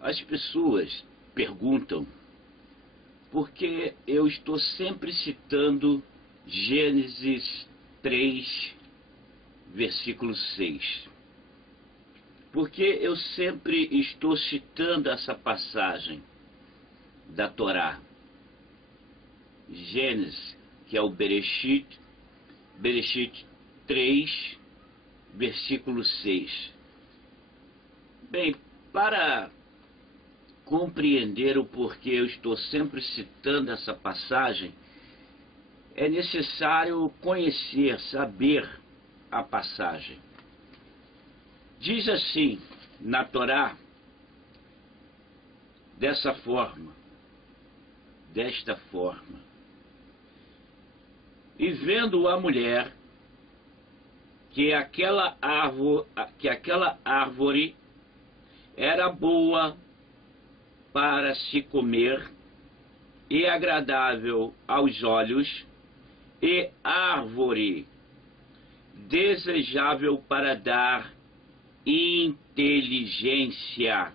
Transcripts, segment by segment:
As pessoas perguntam por que eu estou sempre citando Gênesis 3, versículo 6. Porque eu sempre estou citando essa passagem da Torá. Gênesis, que é o Bereshit 3, versículo 6. Bem, para compreender o porquê eu estou sempre citando essa passagem, é necessário conhecer, saber a passagem. Diz assim na Torá, desta forma: e vendo a mulher que aquela árvore era boa para se comer e agradável aos olhos, e árvore desejável para dar inteligência,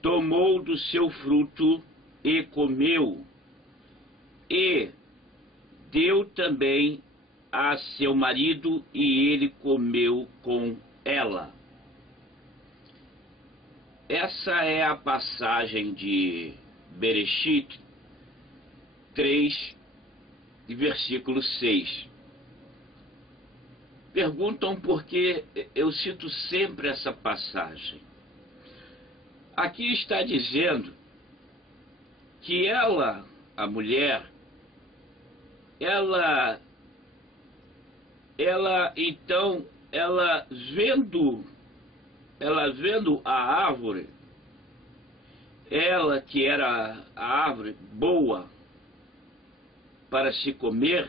tomou do seu fruto e comeu, e deu também a seu marido, e ele comeu com ela. Essa é a passagem de Bereshit 3, versículo 6. Perguntam por que eu cito sempre essa passagem. Aqui está dizendo que ela, a mulher, ela vendo a árvore, ela que era a árvore boa para se comer,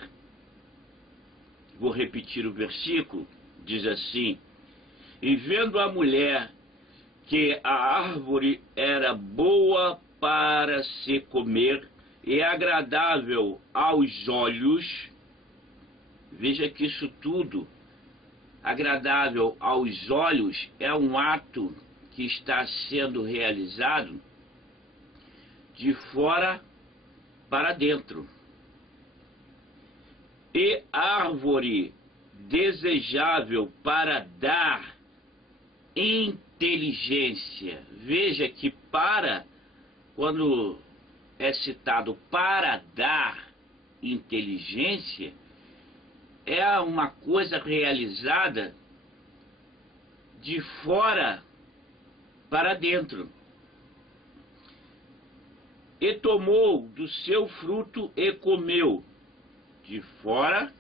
vou repetir o versículo, diz assim: e vendo a mulher que a árvore era boa para se comer e agradável aos olhos. Veja que isso tudo, agradável aos olhos, é um ato que está sendo realizado de fora para dentro. E árvore desejável para dar inteligência. Veja que quando é citado para dar inteligência, é uma coisa realizada de fora para dentro. E tomou do seu fruto e comeu, de fora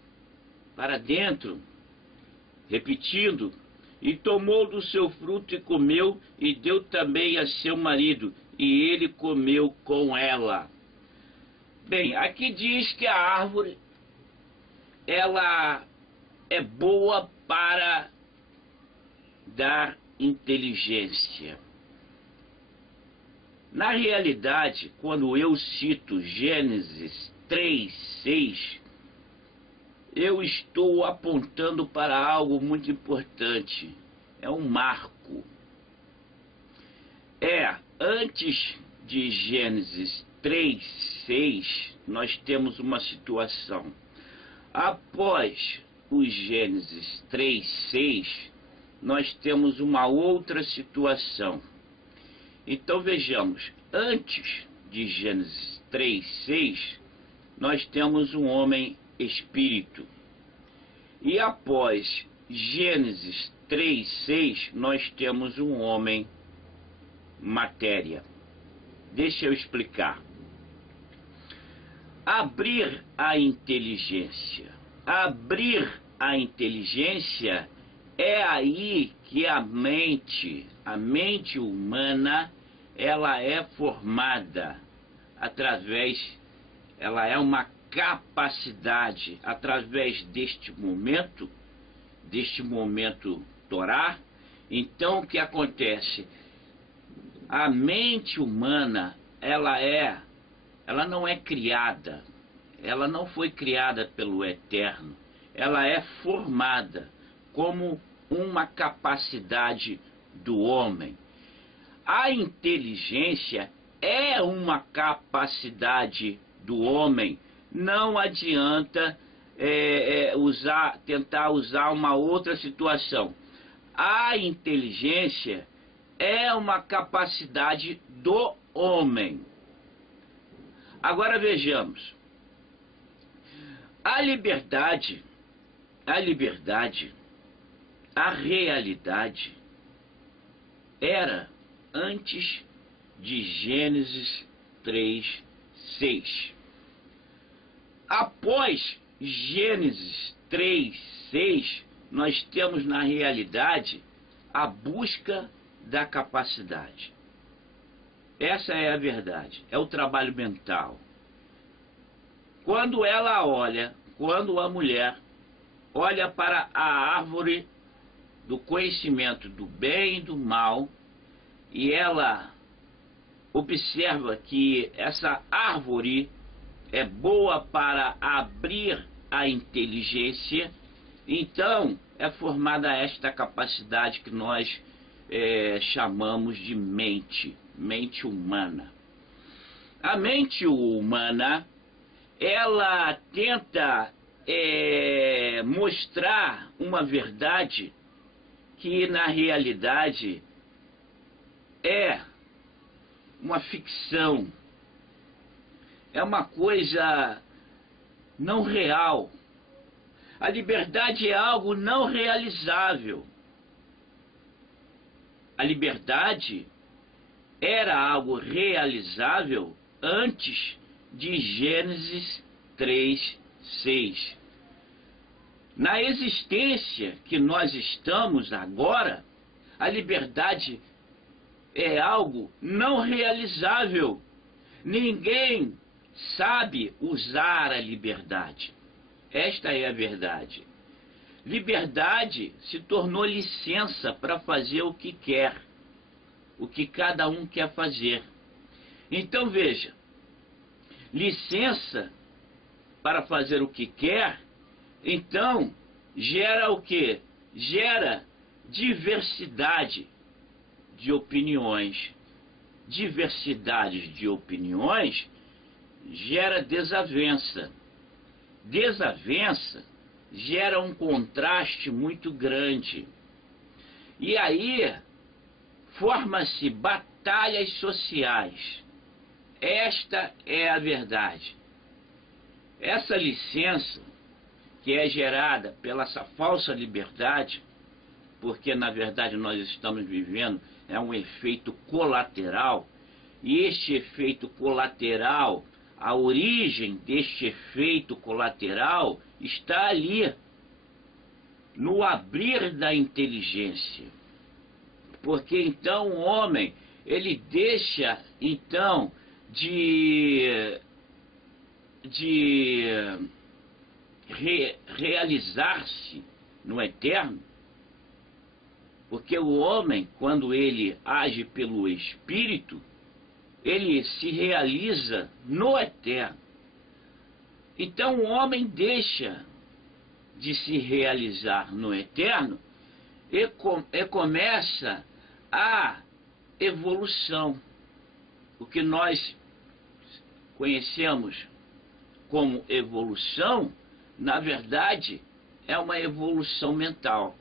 para dentro. Repetindo: e tomou do seu fruto e comeu, e deu também a seu marido, e ele comeu com ela. Bem, aqui diz que a árvore, ela é boa para dar inteligência. Na realidade, quando eu cito Gênesis 3, 6, eu estou apontando para algo muito importante. É um marco. Antes de Gênesis 3, 6, nós temos uma situação. Após o Gênesis 3, 6, nós temos uma outra situação. Então vejamos, antes de Gênesis 3, 6, nós temos um homem espírito. E após Gênesis 3, 6, nós temos um homem matéria. Deixa eu explicar. Abrir a inteligência. Abrir a inteligência é aí que a mente humana, ela é formada ela é uma capacidade, através deste momento Torá. Então o que acontece? A mente humana, ela não é criada, ela não foi criada pelo Eterno, ela é formada como uma capacidade do homem. a inteligência é uma capacidade do homem. Não adianta tentar usar uma outra situação. A inteligência é uma capacidade do homem. Agora vejamos. A liberdade, a realidade, era antes de Gênesis 3:6. Após Gênesis 3:6, nós temos na realidade a busca da capacidade. Essa é a verdade, é o trabalho mental. Quando a mulher olha para a árvore do conhecimento do bem e do mal, e ela observa que essa árvore é boa para abrir a inteligência, então é formada esta capacidade que nós chamamos de mente humana. A mente humana, ela tenta mostrar uma verdade que na realidade é uma ficção, é uma coisa não real. A liberdade é algo não realizável. A liberdade era algo realizável antes de Gênesis 3:6. Na existência que nós estamos agora, a liberdade é algo não realizável. Ninguém sabe usar a liberdade. Esta é a verdade. Liberdade se tornou licença para fazer o que quer, o que cada um quer fazer. Então veja, licença para fazer o que quer, então gera o quê? Gera diversidade de opiniões. Diversidade de opiniões gera desavença. Desavença gera um contraste muito grande. E aí forma-se batalhas sociais. Esta é a verdade. Essa licença que é gerada pela essa falsa liberdade, porque na verdade nós estamos vivendo um efeito colateral, e este efeito colateral, a origem deste efeito colateral está ali, no abrir da inteligência. Porque então o homem, ele deixa então de realizar-se no eterno, porque o homem, quando ele age pelo Espírito, ele se realiza no eterno. Então o homem deixa de se realizar no eterno e começa a evolução. O que nós conhecemos como evolução, na verdade, é uma evolução mental.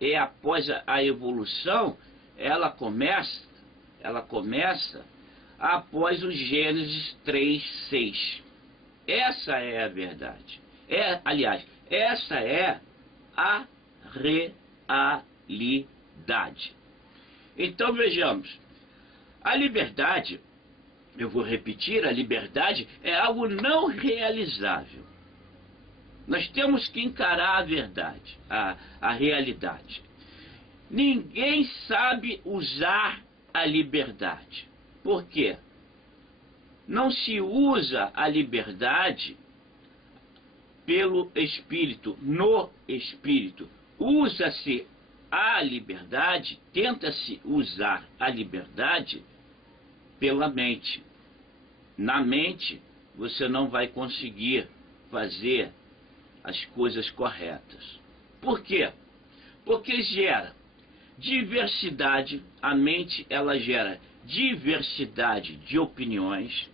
E após a evolução, ela começa após o Gênesis 3:6. Essa é a verdade. Aliás, essa é a realidade. Então vejamos, a liberdade, eu vou repetir, a liberdade é algo não realizável. Nós temos que encarar a verdade, a realidade. Ninguém sabe usar a liberdade. Por quê? Não se usa a liberdade pelo Espírito, no Espírito. Usa-se a liberdade, tenta-se usar a liberdade pela mente. Na mente, você não vai conseguir fazer as coisas corretas. Por quê? Porque gera diversidade, a mente ela gera diversidade de opiniões,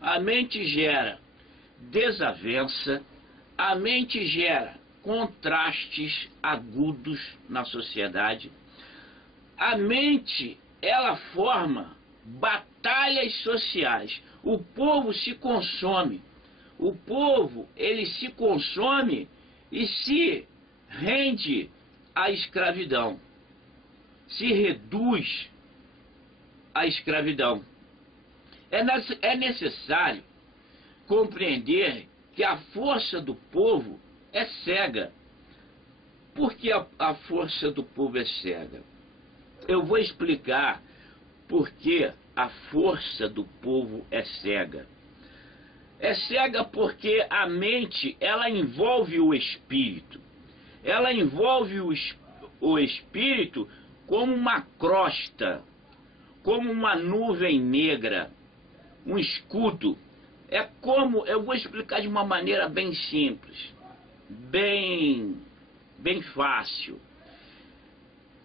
a mente gera desavença, a mente gera contrastes agudos na sociedade, a mente ela forma batalhas sociais, o povo se consome, o povo ele se consome e se rende à escravidão, se reduz à escravidão. É necessário compreender que a força do povo é cega. Por que a força do povo é cega? Eu vou explicar por que a força do povo é cega. É cega porque a mente, ela envolve o espírito. Ela envolve o espírito como uma crosta, como uma nuvem negra, um escudo. É como, eu vou explicar de uma maneira bem simples, bem fácil.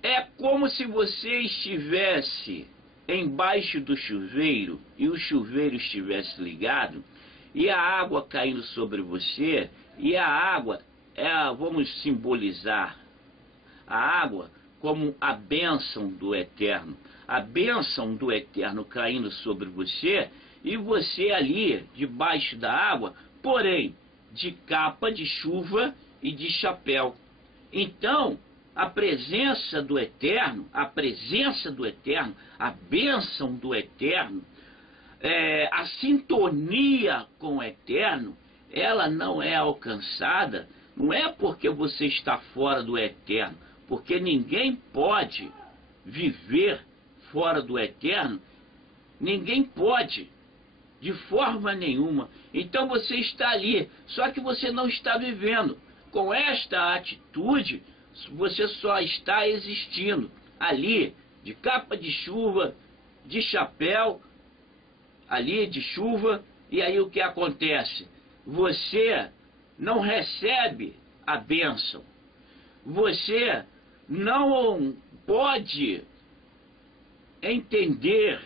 É como se você estivesse embaixo do chuveiro e o chuveiro estivesse ligado e a água caindo sobre você, e a água, vamos simbolizar a água como a bênção do Eterno. A bênção do Eterno caindo sobre você e você ali debaixo da água, porém de capa de chuva e de chapéu. Então, a presença do Eterno, a bênção do Eterno, a sintonia com o Eterno, ela não é alcançada, não é porque você está fora do Eterno, porque ninguém pode viver fora do Eterno, ninguém pode, de forma nenhuma. Então você está ali, só que você não está vivendo. Com esta atitude, você só está existindo ali, de capa de chuva, de chapéu, ali de chuva, e aí o que acontece? Você não recebe a bênção, você não pode entender,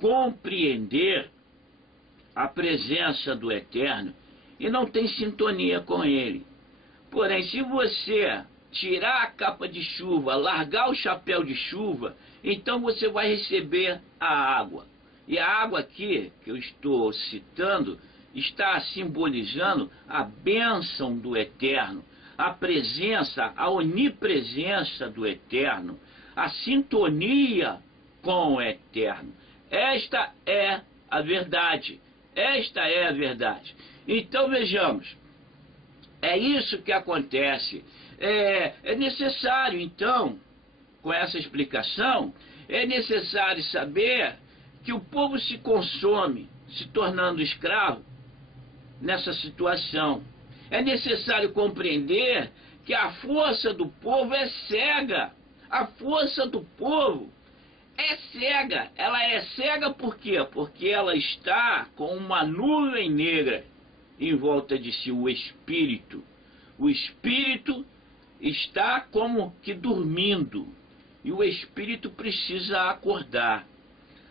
compreender a presença do Eterno e não tem sintonia com Ele. Porém, se você tirar a capa de chuva, largar o chapéu de chuva, então você vai receber a água. E a água aqui, que eu estou citando, está simbolizando a bênção do Eterno, a presença, a onipresença do Eterno, a sintonia com o Eterno. Esta é a verdade. Esta é a verdade. Então vejamos, é isso que acontece. É necessário, então, com essa explicação, é necessário saber que o povo se consome, se tornando escravo nessa situação. É necessário compreender que a força do povo é cega. A força do povo é cega. Ela é cega por quê? Porque ela está com uma nuvem negra em volta de si, o espírito. O espírito está como que dormindo. E o espírito precisa acordar.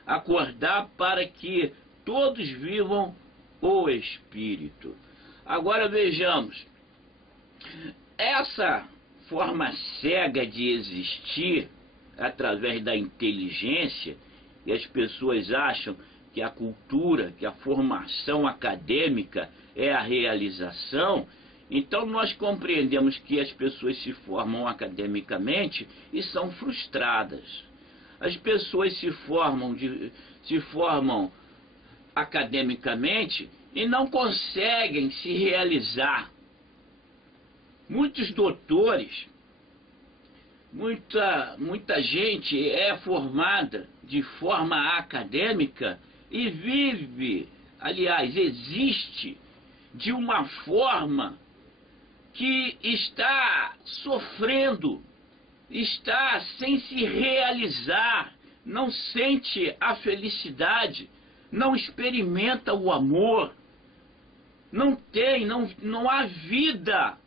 Acordar para que todos vivam o espírito. Agora vejamos. Essa forma cega de existir através da inteligência, e as pessoas acham que a cultura, que a formação acadêmica é a realização. Então nós compreendemos que as pessoas se formam academicamente e são frustradas. As pessoas se formam academicamente e não conseguem se realizar. Muitos doutores, muita gente é formada de forma acadêmica e vive, aliás, existe de uma forma que está sofrendo, está sem se realizar, não sente a felicidade, não experimenta o amor, não há vida,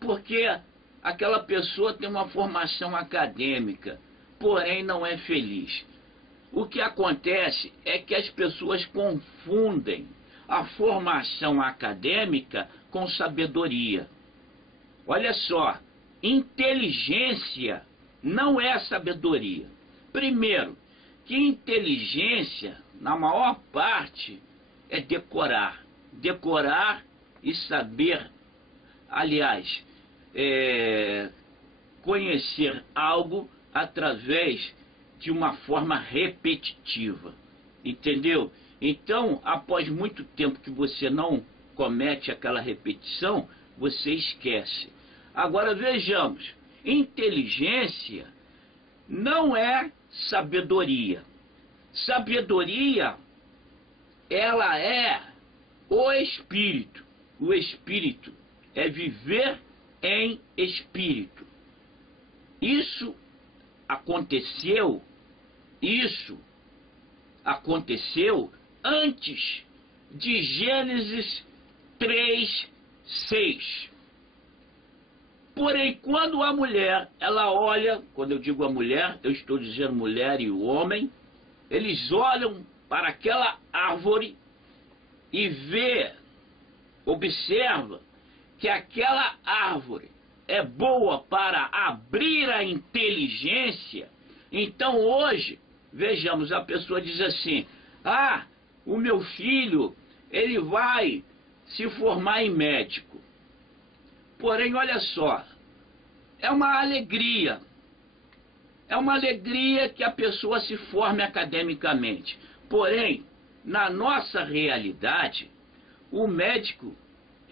porque aquela pessoa tem uma formação acadêmica, porém não é feliz. O que acontece é que as pessoas confundem a formação acadêmica com sabedoria. Olha só, inteligência não é sabedoria. Primeiro, que inteligência, na maior parte, é decorar. Decorar e saber, aliás, conhecer algo através de uma forma repetitiva. Entendeu? Então, após muito tempo que você não comete aquela repetição, você esquece. Agora vejamos, inteligência não é sabedoria. Sabedoria, ela é o espírito. O espírito é viver em espírito. Isso aconteceu antes de Gênesis 3:6. Porém, quando a mulher, ela olha, quando eu digo a mulher, eu estou dizendo mulher e o homem, eles olham para aquela árvore e observa que aquela árvore é boa para abrir a inteligência. Então hoje, vejamos, a pessoa diz assim, o meu filho, ele vai se formar em médico. Porém, olha só, é uma alegria que a pessoa se forme academicamente. Porém, na nossa realidade, o médico,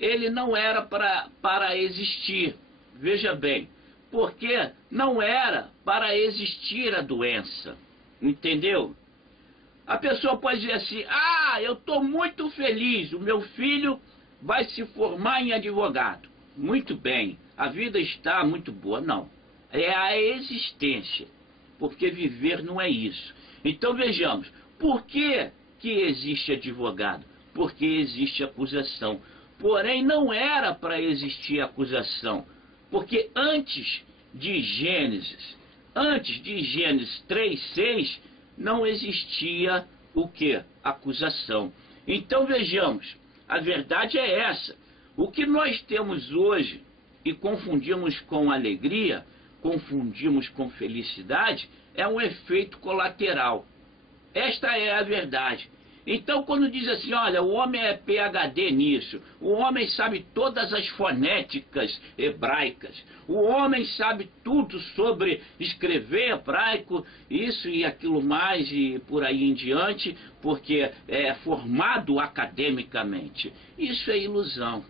ele não era para existir. Veja bem, porque não era para existir a doença. Entendeu? A pessoa pode dizer assim, eu estou muito feliz, o meu filho vai se formar em advogado. Muito bem, a vida está muito boa. Não, é a existência, porque viver não é isso. Então vejamos, por que existe advogado? Porque existe acusação. Porém, não era para existir acusação, porque antes de Gênesis 3:6, não existia o que? Acusação. Então vejamos, a verdade é essa. O que nós temos hoje e confundimos com alegria, confundimos com felicidade, é um efeito colateral. Esta é a verdade. Então, quando diz assim, olha, o homem é PhD nisso, o homem sabe todas as fonéticas hebraicas, o homem sabe tudo sobre escrever hebraico, isso e aquilo mais e por aí em diante, porque é formado academicamente. Isso é ilusão.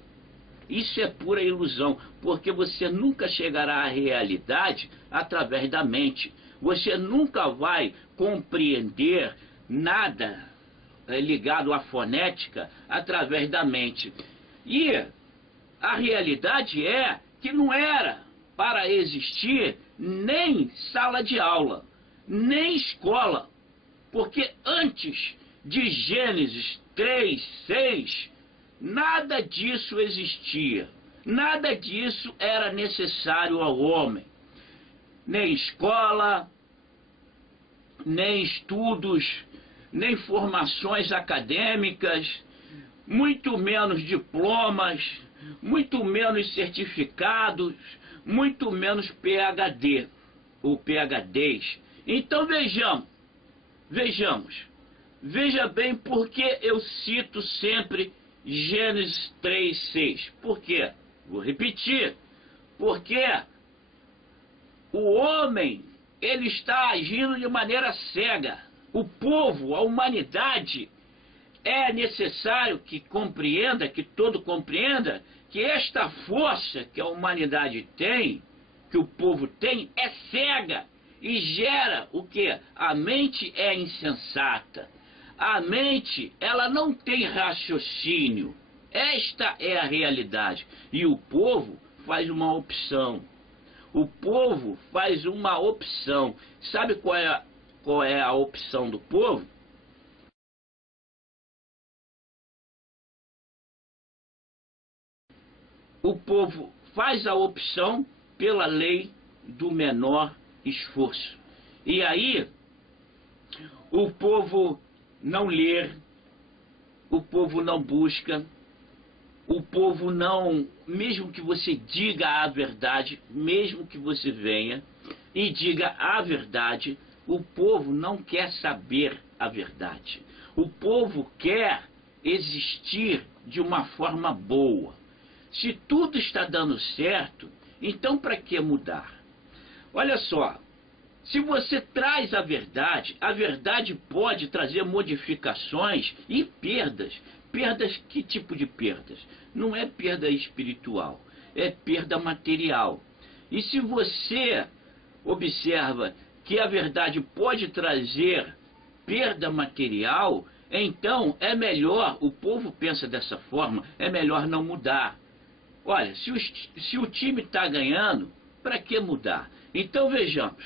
Isso é pura ilusão, porque você nunca chegará à realidade através da mente. Você nunca vai compreender nada ligado à fonética através da mente. E a realidade é que não era para existir nem sala de aula, nem escola, porque antes de Gênesis 3:6, nada disso existia, nada disso era necessário ao homem, nem escola, nem estudos, nem formações acadêmicas, muito menos diplomas, muito menos certificados, muito menos PhD, ou PhDs. Então vejamos, veja bem por que eu cito sempre Gênesis 3:6. Por quê? Vou repetir. Porque o homem, ele está agindo de maneira cega. O povo, a humanidade, é necessário que compreenda, que todo compreenda, que esta força que a humanidade tem, que o povo tem, é cega e gera o quê? A mente é insensata. A mente, ela não tem raciocínio. Esta é a realidade. E o povo faz uma opção. O povo faz uma opção. Sabe qual é a opção do povo? O povo faz a opção pela lei do menor esforço. E aí, o povo não lê, o povo não busca, o povo não, mesmo que você diga a verdade, mesmo que você venha e diga a verdade, o povo não quer saber a verdade. O povo quer existir de uma forma boa. Se tudo está dando certo, então para que mudar? Olha só, se você traz a verdade pode trazer modificações e perdas. Perdas, que tipo de perdas? Não é perda espiritual, é perda material. E se você observa que a verdade pode trazer perda material, então é melhor, o povo pensa dessa forma, é melhor não mudar. Olha, se o time está ganhando, para que mudar? Então vejamos,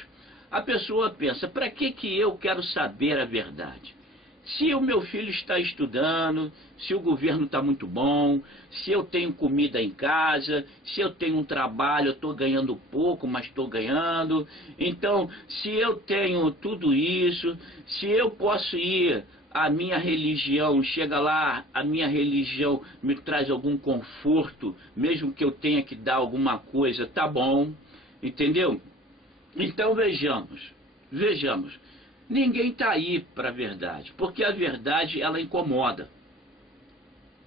a pessoa pensa, para que eu quero saber a verdade? Se o meu filho está estudando, se o governo está muito bom, se eu tenho comida em casa, se eu tenho um trabalho, eu estou ganhando pouco, mas estou ganhando. Então, se eu tenho tudo isso, se eu posso ir à minha religião, chega lá, a minha religião me traz algum conforto, mesmo que eu tenha que dar alguma coisa, tá bom, entendeu? Então vejamos. Ninguém está aí para a verdade, porque a verdade ela incomoda.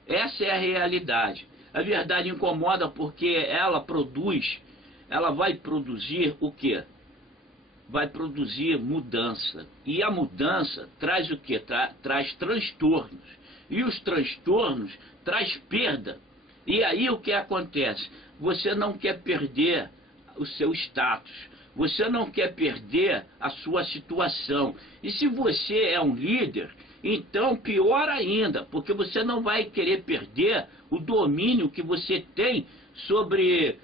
Essa é a realidade. A verdade incomoda porque ela vai produzir o quê? Vai produzir mudança. E a mudança traz o quê? Traz transtornos. E os transtornos traz perda. E aí o que acontece? Você não quer perder o seu status. Você não quer perder a sua situação. E se você é um líder, então pior ainda, porque você não vai querer perder o domínio que você tem sobre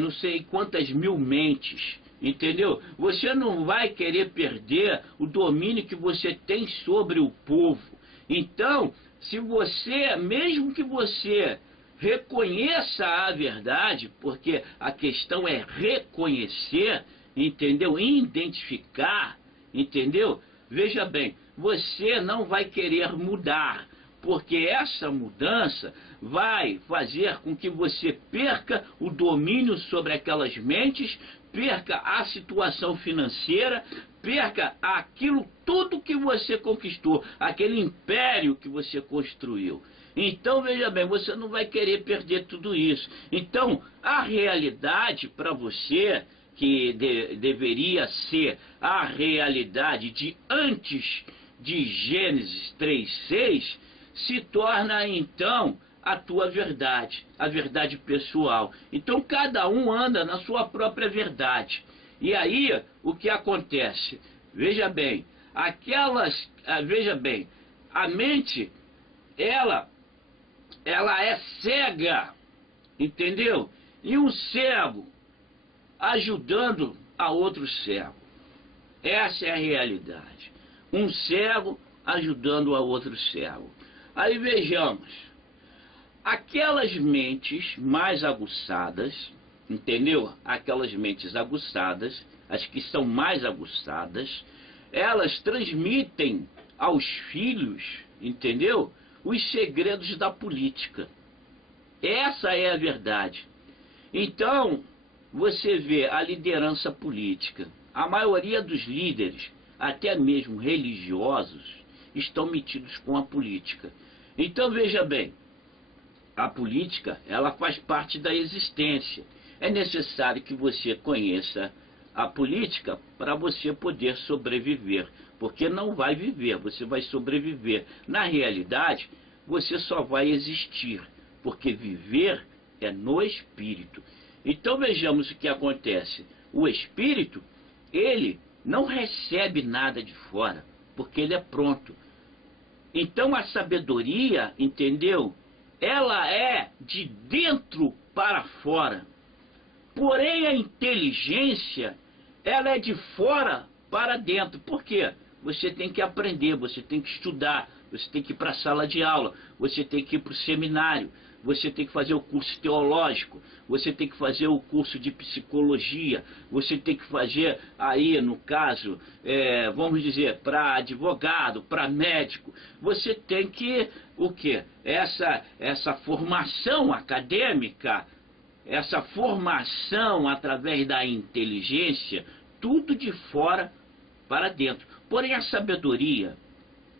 não sei quantas mil mentes, entendeu? Você não vai querer perder o domínio que você tem sobre o povo. Então, se você, mesmo que você reconheça a verdade, porque a questão é reconhecer, entendeu? Identificar, entendeu? Veja bem, você não vai querer mudar, porque essa mudança vai fazer com que você perca o domínio sobre aquelas mentes, perca a situação financeira, perca aquilo tudo que você conquistou, aquele império que você construiu. Então, veja bem, você não vai querer perder tudo isso. Então, a realidade para você, que deveria ser a realidade de antes de Gênesis 3:6, se torna então a tua verdade, a verdade pessoal. Então, cada um anda na sua própria verdade. E aí, o que acontece? Veja bem, a mente, ela é cega, entendeu? E um cego ajudando a outro cego. Essa é a realidade. Um cego ajudando a outro cego. Aí vejamos, aquelas mentes mais aguçadas, entendeu? Aquelas mentes aguçadas, as que são mais aguçadas, elas transmitem aos filhos, entendeu? Os segredos da política. Essa é a verdade. Então, você vê a liderança política. A maioria dos líderes, até mesmo religiosos, estão metidos com a política. Então, veja bem, a política, ela faz parte da existência. É necessário que você conheça a política para você poder sobreviver, porque não vai viver, você vai sobreviver. Na realidade, você só vai existir, porque viver é no espírito. Então vejamos o que acontece. O espírito, ele não recebe nada de fora, porque ele é pronto. Então a sabedoria, entendeu? Ela é de dentro para fora. Porém a inteligência, ela é de fora para dentro. Por quê? Você tem que aprender, você tem que estudar, você tem que ir para a sala de aula, você tem que ir para o seminário, você tem que fazer o curso teológico, você tem que fazer o curso de psicologia, você tem que fazer aí, no caso, vamos dizer, para advogado, para médico, você tem que, o quê? Essa formação acadêmica, essa formação através da inteligência, tudo de fora para dentro. Porém, a sabedoria,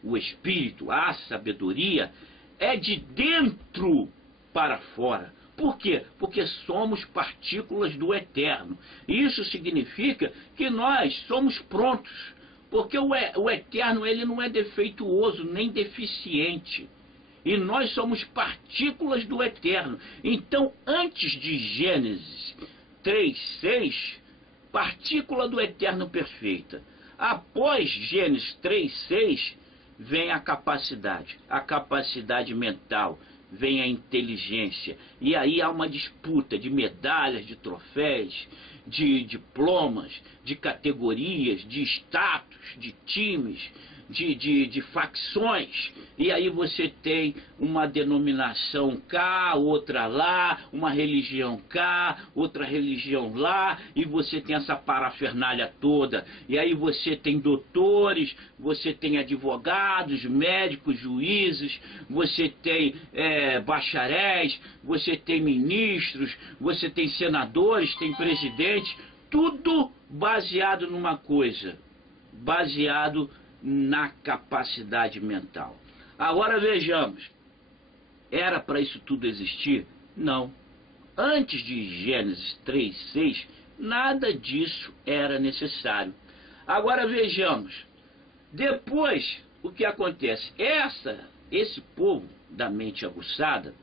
o espírito, a sabedoria, é de dentro para fora. Por quê? Porque somos partículas do eterno. Isso significa que nós somos prontos. Porque o eterno, ele não é defeituoso nem deficiente. E nós somos partículas do eterno. Então, antes de Gênesis 3:6, partícula do eterno perfeita. Após Gênesis 3:6, vem a capacidade mental, vem a inteligência. E aí há uma disputa de medalhas, de troféus, de diplomas, de categorias, de status, de times, de facções. E aí você tem uma denominação cá, outra lá, uma religião cá, outra religião lá, e você tem essa parafernália toda. E aí você tem doutores, você tem advogados, médicos, juízes, você tem bacharéis, você tem ministros, você tem senadores, tem presidentes, tudo baseado numa coisa, baseado na capacidade mental. Agora vejamos, era para isso tudo existir? Não. Antes de Gênesis 3:6, nada disso era necessário. Agora vejamos, depois o que acontece? Esse povo da mente aguçada,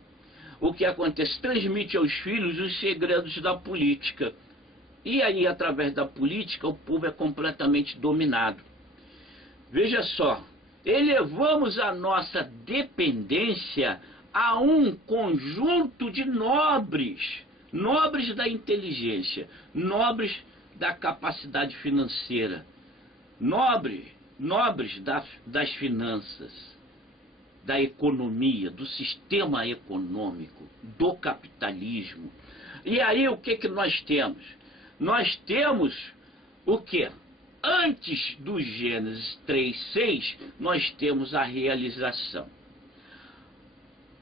o que acontece? Transmite aos filhos os segredos da política. E aí, através da política, o povo é completamente dominado. Veja só, elevamos a nossa dependência a um conjunto de nobres da inteligência, nobres da capacidade financeira, nobres das finanças, da economia, do sistema econômico, do capitalismo. E aí o que nós temos? Nós temos o quê? Antes do Gênesis 3:6, nós temos a realização.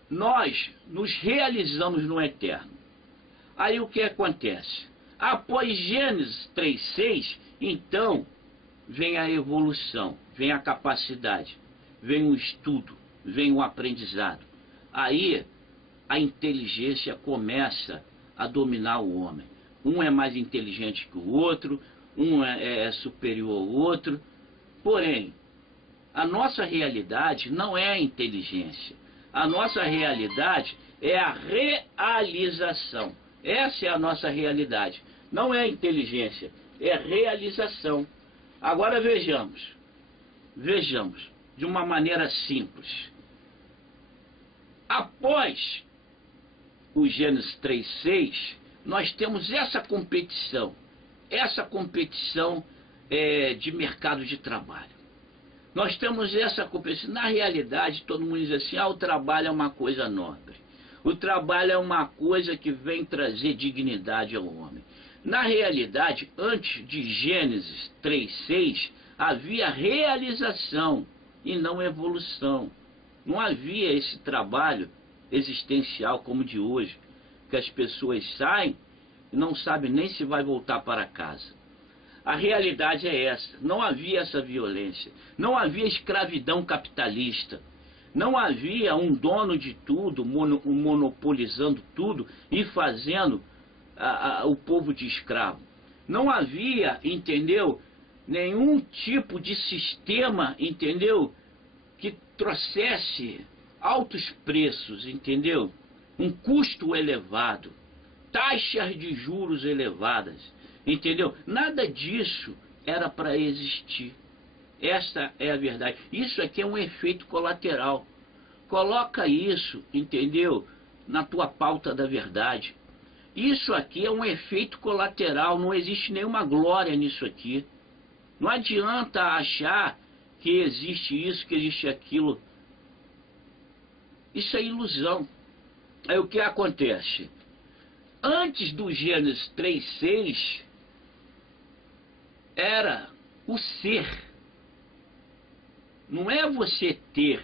Nós nos realizamos no eterno. Aí o que acontece? Após Gênesis 3:6, então, vem a evolução, vem a capacidade, vem o estudo, vem o aprendizado. Aí a inteligência começa a dominar o homem. Um é mais inteligente que o outro, um é superior ao outro. Porém, a nossa realidade não é a inteligência. A nossa realidade é a realização. Essa é a nossa realidade. Não é a inteligência, é a realização. Agora vejamos, de uma maneira simples. Após o Gênesis 3:6, nós temos essa competição de mercado de trabalho. Nós temos essa competição. Na realidade, todo mundo diz assim, o trabalho é uma coisa nobre. O trabalho é uma coisa que vem trazer dignidade ao homem. Na realidade, antes de Gênesis 3:6, havia realização e não evolução. Não havia esse trabalho existencial como de hoje, que as pessoas saem e não sabem nem se vai voltar para casa. A realidade é essa. Não havia essa violência. Não havia escravidão capitalista. Não havia um dono de tudo, monopolizando tudo e fazendo o povo de escravo. Não havia, entendeu, nenhum tipo de sistema, entendeu, que trouxesse altos preços, entendeu? Um custo elevado, taxas de juros elevadas, entendeu? Nada disso era para existir. Esta é a verdade. Isso aqui é um efeito colateral. Coloca isso, entendeu, na tua pauta da verdade. Isso aqui é um efeito colateral, não existe nenhuma glória nisso aqui. Não adianta achar que existe isso, que existe aquilo. Isso é ilusão. Aí o que acontece? Antes do Gênesis 3:6, era o ser. Não é você ter,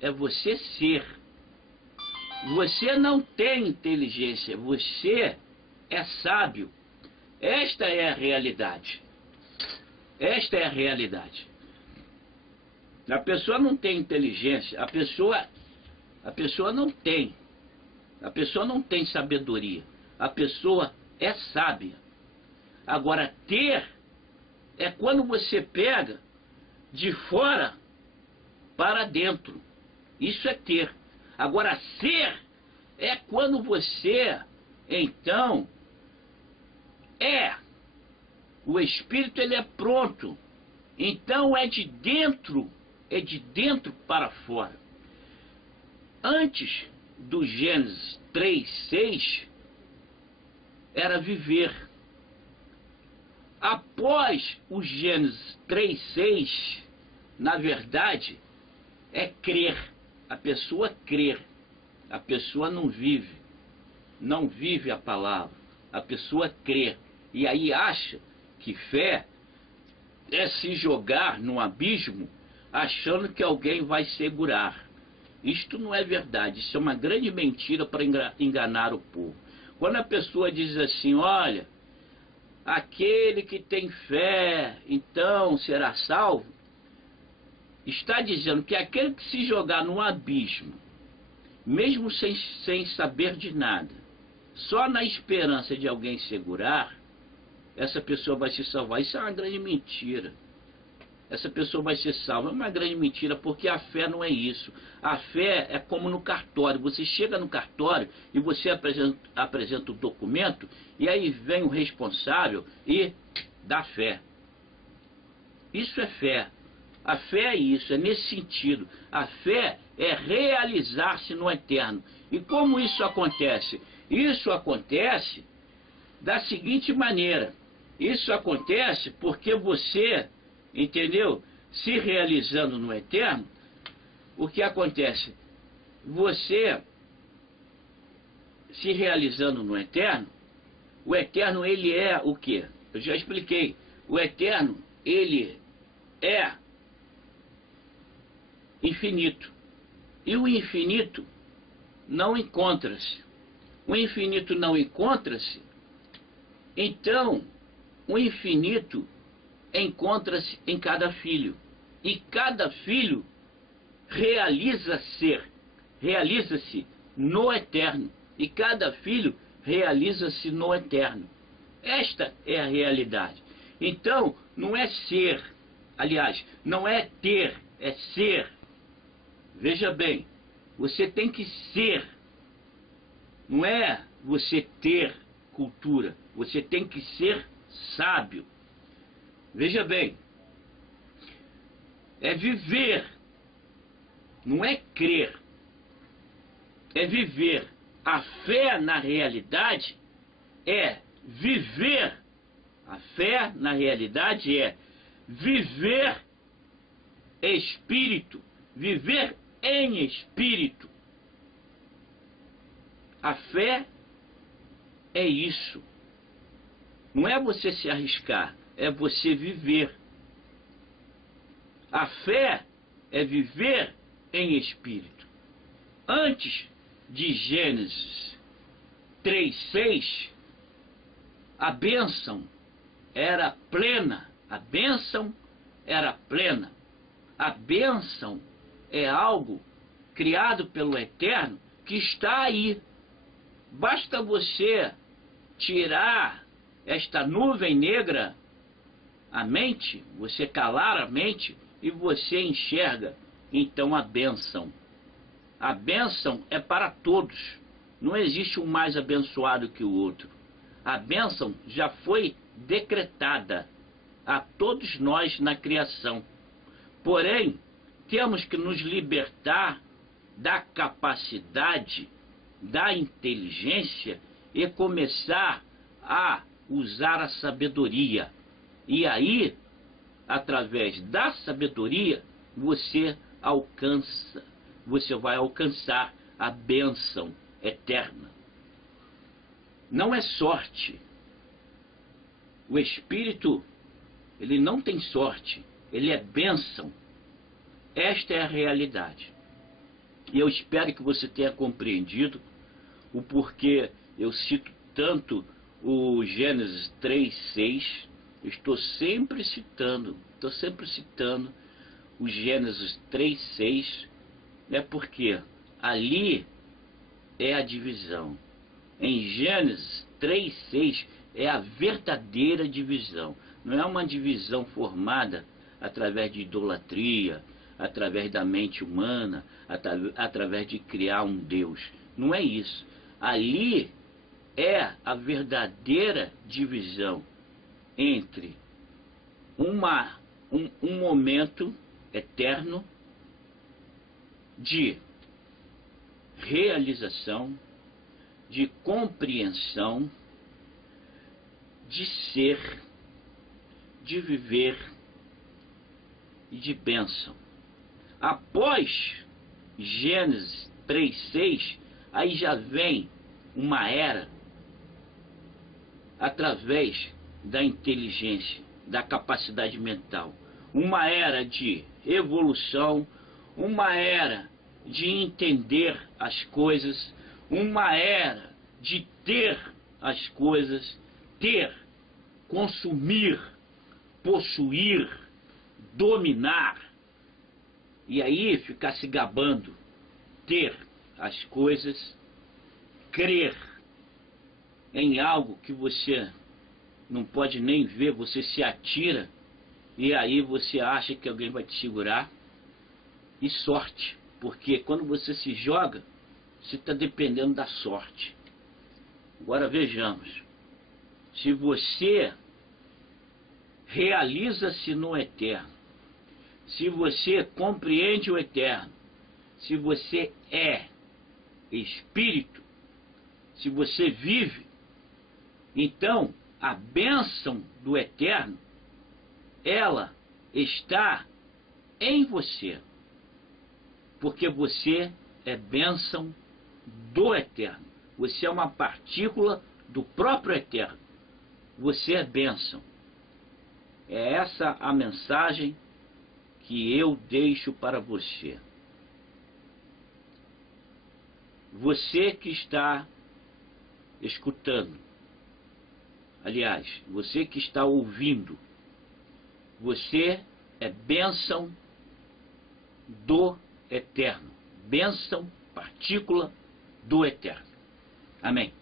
é você ser. Você não tem inteligência, você é sábio. Esta é a realidade. Esta é a realidade. A pessoa não tem inteligência, a pessoa não tem. A pessoa não tem sabedoria. A pessoa é sábia. Agora, ter é quando você pega de fora para dentro. Isso é ter. Agora, ser é quando você, então, é. O espírito, ele é pronto. Então, é de dentro para fora. Antes do Gênesis 3:6, era viver. Após o Gênesis 3:6, na verdade, é crer. A pessoa crer. A pessoa não vive a palavra. A pessoa crê. E aí acha que fé é se jogar num abismo achando que alguém vai segurar. Isto não é verdade. Isso é uma grande mentira para enganar o povo. Quando a pessoa diz assim, olha, aquele que tem fé, então será salvo, está dizendo que aquele que se jogar num abismo, mesmo sem saber de nada, só na esperança de alguém segurar, essa pessoa vai se salvar. Isso é uma grande mentira. Essa pessoa vai ser salva. É uma grande mentira, porque a fé não é isso. A fé é como no cartório. Você chega no cartório e você apresenta o documento, e aí vem o responsável e dá fé. Isso é fé. A fé é isso, é nesse sentido. A fé é realizar-se no eterno. E como isso acontece? Isso acontece da seguinte maneira. Isso acontece porque você, entendeu? Se realizando no eterno, o que acontece? Você se realizando no eterno, o eterno, ele é o quê? Eu já expliquei. O eterno, ele é infinito. E o infinito não encontra-se. O infinito não encontra-se, então o infinito encontra-se em cada filho. E cada filho realiza-se no eterno. E cada filho realiza-se no eterno. Esta é a realidade. Então, não é ser, aliás, não é ter, é ser. Veja bem, você tem que ser. Não é você ter cultura, você tem que ser sábio. Veja bem, é viver, não é crer, é viver. A fé na realidade é viver. A fé na realidade é viver espírito, viver em espírito. A fé é isso. Não é você se arriscar, é você viver. A fé é viver em espírito. Antes de Gênesis 3:6, a bênção era plena. A bênção era plena. A bênção é algo criado pelo Eterno que está aí. Basta você tirar esta nuvem negra, a mente, você calar a mente e você enxerga então a bênção. A bênção é para todos. Não existe um mais abençoado que o outro. A bênção já foi decretada a todos nós na criação. Porém, temos que nos libertar da capacidade, da inteligência e começar a usar a sabedoria. E aí, através da sabedoria, você vai alcançar a bênção. eterna. Não é sorte. O Espírito, ele não tem sorte, ele é bênção. Esta é a realidade. E eu espero que você tenha compreendido o porquê eu cito tanto o Gênesis 3:6. Estou sempre citando o Gênesis 3:6, porque ali é a divisão. Em Gênesis 3:6 é a verdadeira divisão. Não é uma divisão formada através de idolatria, através da mente humana, através de criar um Deus. Não é isso. Ali é a verdadeira divisão entre um momento eterno de realização, de compreensão, de ser, de viver e de bênção. Após Gênesis 3:6, aí já vem uma era através da inteligência, da capacidade mental, uma era de evolução, uma era de entender as coisas, uma era de ter as coisas, ter, consumir, possuir, dominar, e aí ficar se gabando, ter as coisas, crer em algo que você não pode nem ver, você se atira, e aí você acha que alguém vai te segurar, e sorte, porque quando você se joga, você está dependendo da sorte. Agora vejamos, se você realiza-se no eterno, se você compreende o eterno, se você é espírito, se você vive, então a bênção do eterno, ela está em você, porque você é bênção do eterno, você é uma partícula do próprio eterno, você é bênção. É essa a mensagem que eu deixo para você. Você que está escutando, aliás, você que está ouvindo, você é bênção do eterno, bênção, partícula do eterno. Amém.